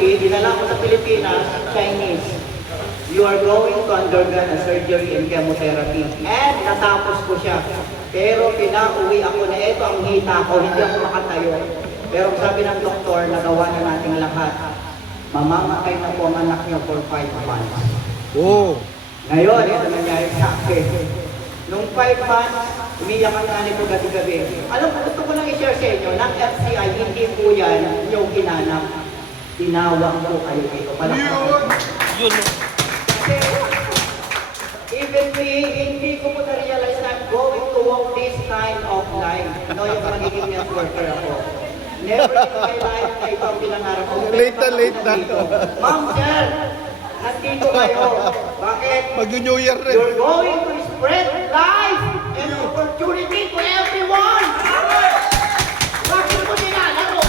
dinala ko sa Pilipinas, Chinese. You are going to undergo a surgery and chemotherapy. And natapos ko siya. Pero pinauwi ako na ito ang hita ko, hindi ako makatayo. Pero sabi ng doktor, nagawa na nating lahat. Mamamatay na po ang anak niyo for 5 months. Oh. Ngayon, ito nangyari sa akin. Nung 5 months, umiyak ang nanay ko gabi-gabi. Alam ko, gusto ko lang i-share sa inyo, ng FCI, hindi po yan yung kinanap. Tinawag ko kayo dito. Yun. Kasi, even me, hindi ko po na-realize na I'm going to walk this kind of life. No, yung magiging networker ako. Never in my life na ito ang pinangarap ko. Late na. Ma'am, sir, nandito kayo. Bakit? Mag-New Year rin. You're going to spread life and opportunity to everyone. Bakit mo nilalaro?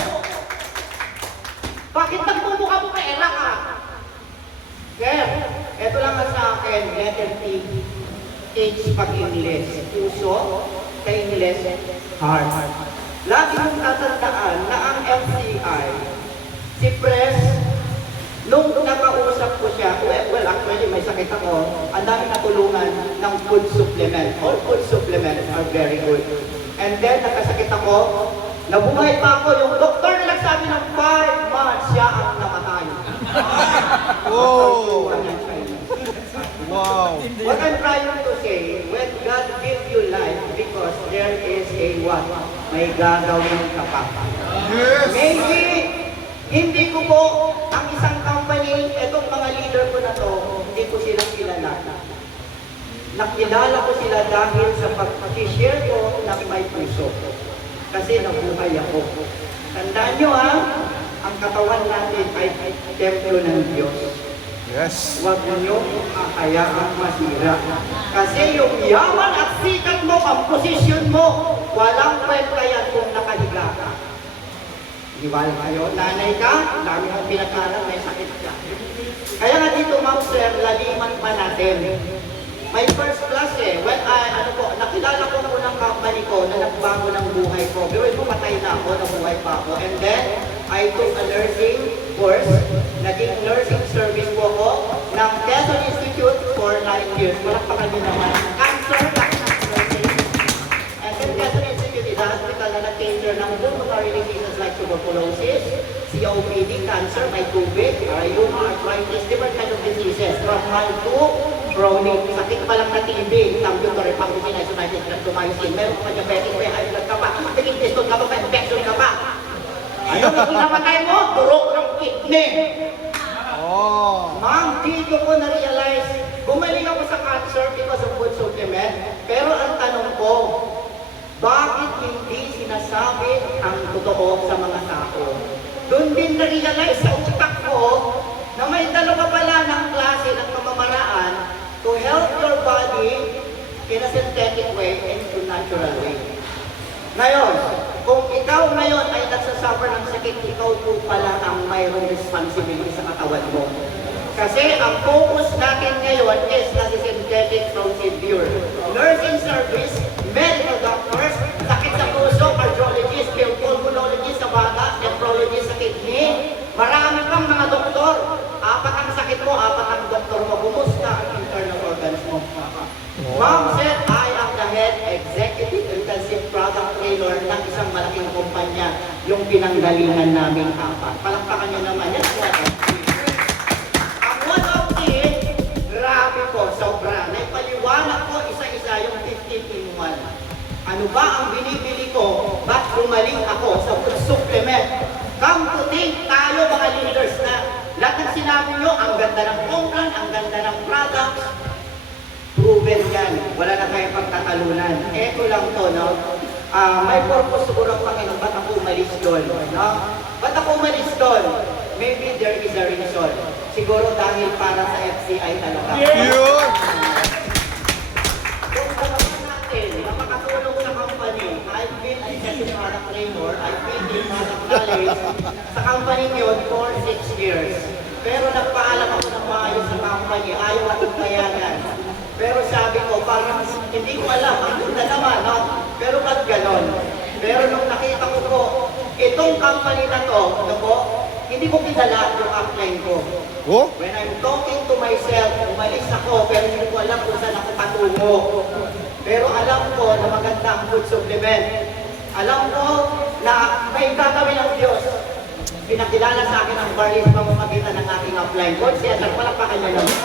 Bakit nagmumukha mo pera ka? Sir, ito lang ang sa akin, letter T. H pag-Ingles. Puso, ka-Ingles, heart. Lagi mong tatandaan na ang FCI, si Pres, nung nakausap ko siya, well actually may sakit ako, ang dami natulungan ng food supplement. All food supplements are very good. And then nakasakit ako, nabuhay pa ako, yung doktor na nagsabi ng 5 months siya ang namatay. Oh. Wow. What I'm trying to say, when God gives you life, because there is a what? May gagawin ka pa. Yes. Maybe, hindi ko po ang isang company, etong mga leader ko na to, hindi ko sila kilala. Nakilala ko sila dahil sa pag-share ko ng may puso. Kasi nabuhay ako. Tandaan nyo ha, ang katawan natin ay templo ng Diyos. Yes. Huwag nyo kakayaang masira. Kasi yung yaman at sikat mo, ang posisyon mo, walang kwenta yan kung nakahiga ka. Di ba kayo? Nanay ka, dami mong pinagkaran, may sakit ka. Kaya nga dito, ma'am sir, laliman pa natin. May first class eh. When nakilala ko po ng company ko na nagbago ng buhay ko. Pero ito patay na ako, nabuhay pa ako. And then, I took a nursing course. Naging nursing service po ako ng Quezon Institute for 9 years. Malakpakan nyo naman. Cancer, nursing. And then Quezon Institute is a hospital na nag-cater ng pulmonary diseases like tuberculosis, COPD, cancer, may tubig, rheuma, arthritis, different kind of diseases. From mild to chronic, sakit pa lang na TB, ambulatory function, isolated streptomycin, meron ka diabetic, may high blood ka pa, tingin piston ka pa, may infection ka pa. Ano na kinamatay mo? Durok ng kidney. Oh. Ma'am, dito ko na-realize, gumaling ako sa cancer because of food supplement, pero ang tanong ko, bakit hindi sinasabi ang totoo sa mga tao? Doon din na-realize sa utak ko na may dalawa pala ng klase ng pamamaraan to help your body in a synthetic way and in a natural way. Ngayon, kung ikaw ngayon ay nagsasuffer ng sakit, ikaw po pala ang mayroong responsibility sa katawan mo. Kasi ang focus natin ngayon is na si synthetic procedure. Nursing service, medical doctors, sakit sa puso, cardiologist, pulmonologist sa baga, nephrologist sa kidney, marami pang mga doktor. 4 ang sakit mo, 4 ang doktor mo. Kumusta ang internal organs mo? Ma'am said, I am the head executive intensive product trainer ng isang malaking kumpanya, yung pinanggalingan namin 4. Palakpakan nyo naman yan. Ang one of it, grabe po, sobra. Naipaliwanag ko isa-isa yung 15 in 1. Ano ba ang binibili ko? Ba't gumaling ako sa food supplement? Come to think tayo mga leaders na lahat ng sinabi nyo, ang ganda ng program, ang ganda ng products, proven yan. Wala na tayong pagtatalunan. Eto lang to, no? May purpose siguro ang Panginoon, ba't ako umalis doon? No? Ba't ako umalis doon? Maybe there is a reason. Siguro dahil para sa FCI talaga. Yun. Kung gagawin natin na makatulong sa company, I've been a session product trainer, I've been in product knowledge sa company yun for 6 years. Pero nagpaalam ako ng maayos sa company, ayaw akong bayanan. Pero sabi ko, parang hindi ko alam, ang ganda naman, no? Pero ba't ganon? Pero nung nakita ko po, itong company na to, ano po, hindi ko kilala yung upline ko. Oh? When I'm talking to myself, umalis ako, pero hindi ko alam kung saan ako patungo. Pero alam ko na maganda ang food supplement. Alam ko na may gagawin ng Diyos. Pinakilala sa akin ang barley sa pamamagitan ng aking upline. Coach Cesar, palakpakan niyo naman.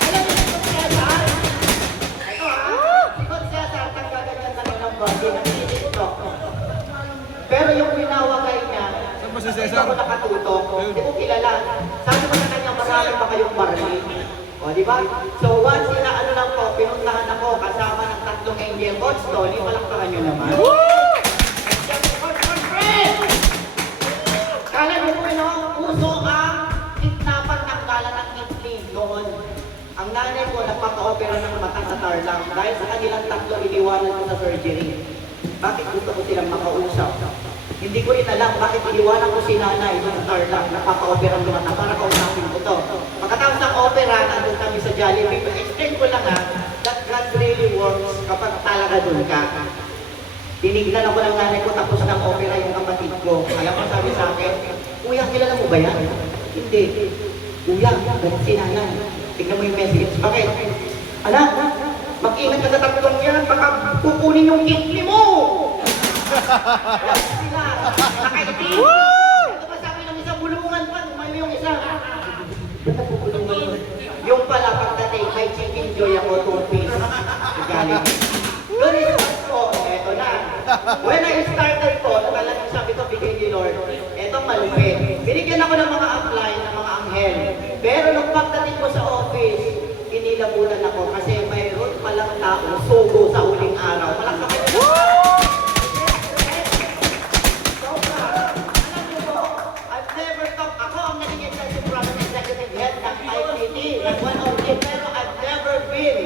Alam niyo si Coach Cesar? Ito si Coach Cesar, nagkaganyan kami ng barley, nag-TikTok. Pero yung pinawagay niya, Saan ba si hindi Cesar? ako nakatutok, hindi ko kilala. Sabi ko sa kanya, marami pa kayong barley. O, di ba? So, once na ano lang po, pinuntahan ako kasama ng tatlong angel coach, Tony, palakpakan nyo naman. Kala nyo po, no? Puso ang kidnapan ng kala ng itlog noon. Ang nanay ko nagpapa-opera ng mata sa Tarlac dahil sa kanilang tatlo iniwanan ko sa surgery. Bakit gusto ko silang makausap? Hindi ko rin alam bakit iniwanan ko si nanay sa Tarlac, nagpapa-opera ng mata para kausapin ko to. Pagkatapos ng opera, nandun kami sa Jollibee. Explain ko lang that God really works kapag talaga dun ka. Tinignan ako ng nanay ko tapos ng opera yung kapatid ko. Alam mo sabi sa akin, Kuya, kilala mo ba yan? Hindi. Kuya, ganun si nanay. Tignan mo yung message. Bakit? Anak, mag-ingat ka sa tatlong yan, baka kukunin yung kidney mo! Alam sila, nakaitin. Ito ba sabi ng isang bulungan pa, tumayo yung isa. Yung pala pagdating, may chicken joy ako, 2 piece. Galing. Ganun po, eto na. When I started po, talagang sabi ko, bigay ni Lord, etong malupit. Binigyan ako ng mga upline, ng mga anghel. Pero nung pagdating ko sa office, inilabunan ako kasi mayroon palang tao, sugo sa huling araw. Malakapit na. Alam niyo po, I've never talked. Ako ang naging executive head ng IPT, ng 1OT, pero I've never been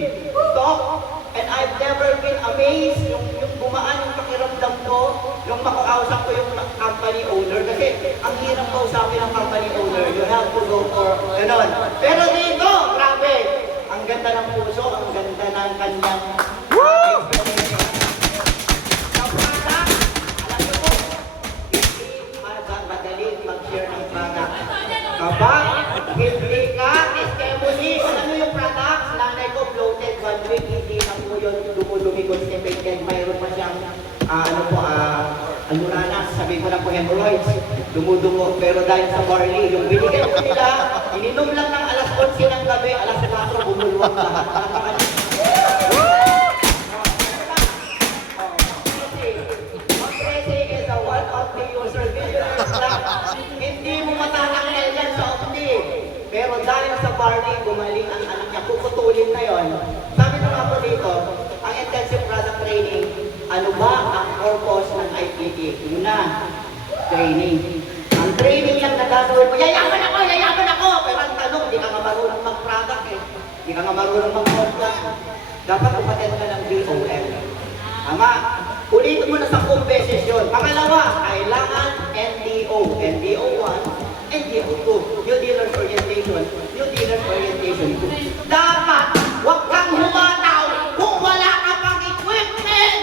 talked. And I've never been amazed yung gumaan yung pakiramdam ko, yung makausap ko yung company owner. Kasi ang hirap kausapin ng company owner. You have to go for ganon. Pero dito, grabe! Ang ganda ng puso, ang ganda ng kanyang explanation. Sa product, alam niyo po, hindi madaling mag-share ng product. Kapag hindi ka, eskemusi, alam niyo yung products, nanay ko bloated 1 week, hindi na po yun dumudumi constipated, mayroon pa siyang almuranas, sabi ko na po hemorrhoids, dumudugo, pero dahil sa barley, yung binigay ko nila, ininom lang ng alas 11 ng gabi, alas 4, bumulwang lahat. Kasi is a one of the user billionaires lang. Hindi mo matatanggal yan sa opti. Pero dahil sa barley, gumaling ang anak niya, puputulin na yon. Sabi ko nga po dito, ang intensive product training, ano ba ang purpose ng IPT? Una, training. Ang training lang na gagawin mo, yayaman ako! Pero ang tanong, di ka nga marunong mag-product eh. Di ka nga marunong mag-product. Dapat umaten ka ng BOM. Ama, ulitin mo na 10 beses yun. Pangalawa, kailangan NDO. NDO 1, NDO 2. New Dealer's Orientation. New Dealer's Orientation 2. Dapat, huwag kang humataw kung wala ka pang equipment!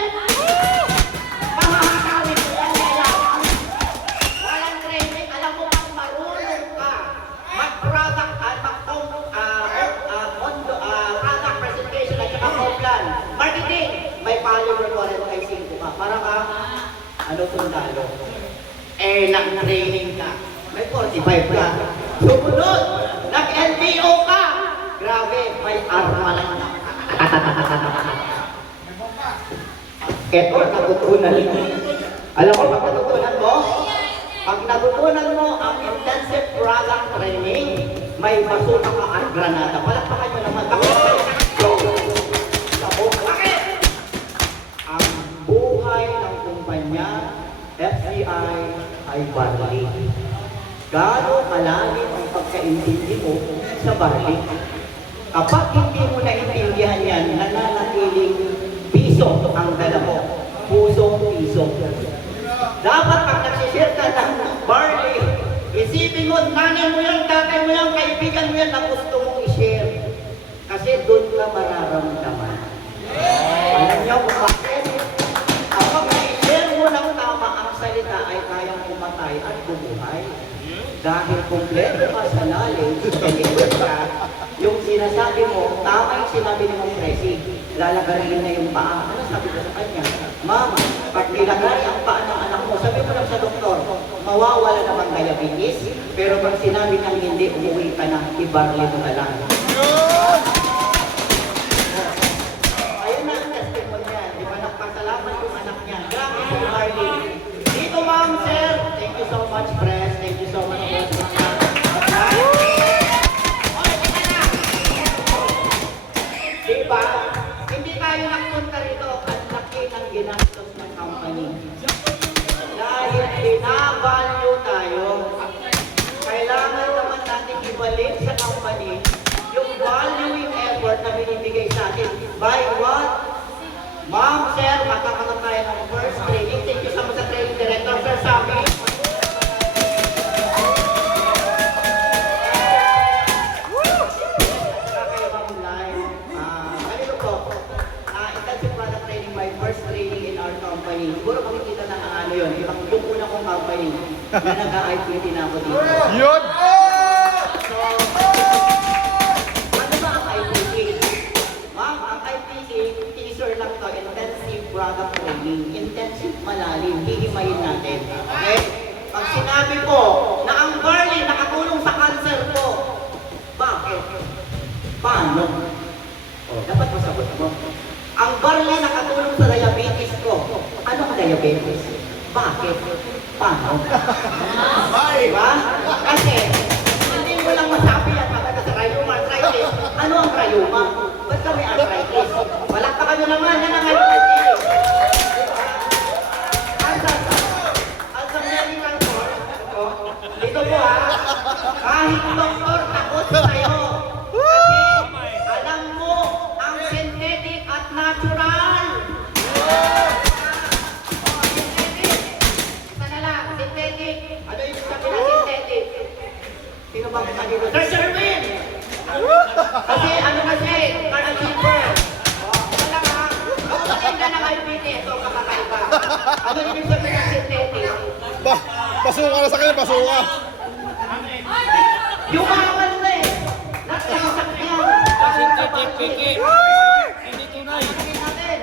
Pamahatawin mo yan, kailangan. Walang training, alam mo kung marunong ka mag-product at product presentation at saka plan. Marketing, may follower 45 ka. Para ka, sundalo. Nag-training ka. May 45 ka. Sumunod, nag-NPO ka. Grabe, may arma lang. Eto, natutunan mo. Alam mo, pag natutunan mo, pag natutunan mo ang intensive product training, may basuta ka at granada. Palakpakan nyo naman. Bakit? Ang buhay ng kumpanya, FCI, ay barley. Gaano kalalim ang pagkaintindi mo sa barley? Kapag hindi mo naintindihan yan, nananatiling piso ang dala mo. Puso-piso. Dapat pag nagsishare ka ng barley, isipin mo, nanay mo yan, tatay mo yan, kaibigan mo yan na gusto mong i-share. Kasi doon ka mararamdaman. Alam niyo kung bakit? Kapag na-share mo ng tama ang salita, mamatay at bumuhay. Dahil kumpleto ka sa knowledge, kalimutan ka, yung sinasabi mo, tama yung sinabi ni Ma'am Presi, lalagarin na yung paa. Ano sabi ko sa kanya? Ma'am, pag nilagay ang paa ng anak mo, sabi ko lang sa doktor, mawawala namang diabetes, pero pag sinabi niyang hindi, umuwi ka na, ibarli mo na lang. Ayun na ang testimony niya. Di ba nagpasalamat yung anak niya? Grabe si Harley. Dito ma'am, sir. Thank you so much, press. Thank you so much, press. Diba? Hindi tayo nagpunta rito at laki ng ginastos ng company. Dahil binavalue tayo. Kailangan naman natin ibalik sa company yung valuing effort na binibigay sa atin. By what? Ma'am, sir, magkakaroon tayo ng first training. Thank you so much sa training director, Sir Sammy. Intensive product training, my first training in our company. Siguro makikita na ang ano yun. Yung una kong company na nag-IPT na ako dito. Yun! So, ano ba ang IPT? Ma'am, ang IPT, teaser lang to, intensive product training. Intensive malalim, hihimayin natin. Okay? Pag sinabi ko na ang barley nakatulong sa cancer ko, bakit? Paano? Oh, dapat masagot mo. Ang barley nakatulong sa diabetes ko. Ano ang diabetes? Bakit? Paano? Diba? Kasi, hindi mo lang masabi yan talaga sa rheuma arthritis. Ano ang rheuma? Ba't kami arthritis? Walakpakan nyo naman, yan ang arthritis. Diba? As a medical source, dito po ha, kahit doktor takot sa'yo. Kasi, alam mo, ang synthetic at natural. Synthetic. Isa na lang, synthetic. Ano yung sabi na synthetic? Sino bang sabi ko? Sir Sherwin! Kasi ano kasi, parang cheaper. Isa lang ha. Ako matinda ng IPT, ito kakakaiba. Ano yung sabi ng synthetic? Pasuka na sa kanya, pasuka. Yung mga ano na eh. Nagsasak yan. Synthetic piki. Hindi tunay. Natin.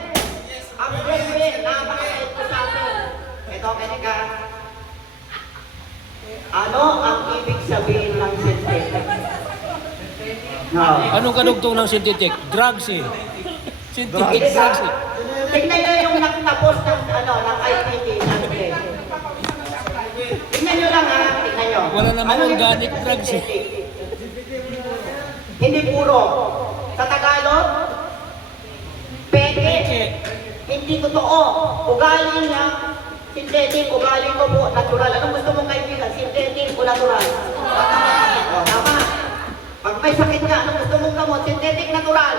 Ang Sherwin, napakait ko sa atin. Ito, Kenika. Ano ang ibig sabihin ng synthetic? No. Anong kadugtong ng synthetic? Drugs eh. Synthetic drugs eh. Tingnan nyo yung nagtapos ng, ng IPT natin. Tingnan nyo lang ha, tingnan nyo. Wala namang yung organic drugs eh. synthetic? Hindi puro. Sa Tagalog, peke. Peke. Hindi totoo. Ugali niya, synthetic, ugali ko po, natural. Anong gusto mong kaibigan? Synthetic o natural? O, tama. Pag may sakit ka, anong gusto mong gamot? Synthetic, natural.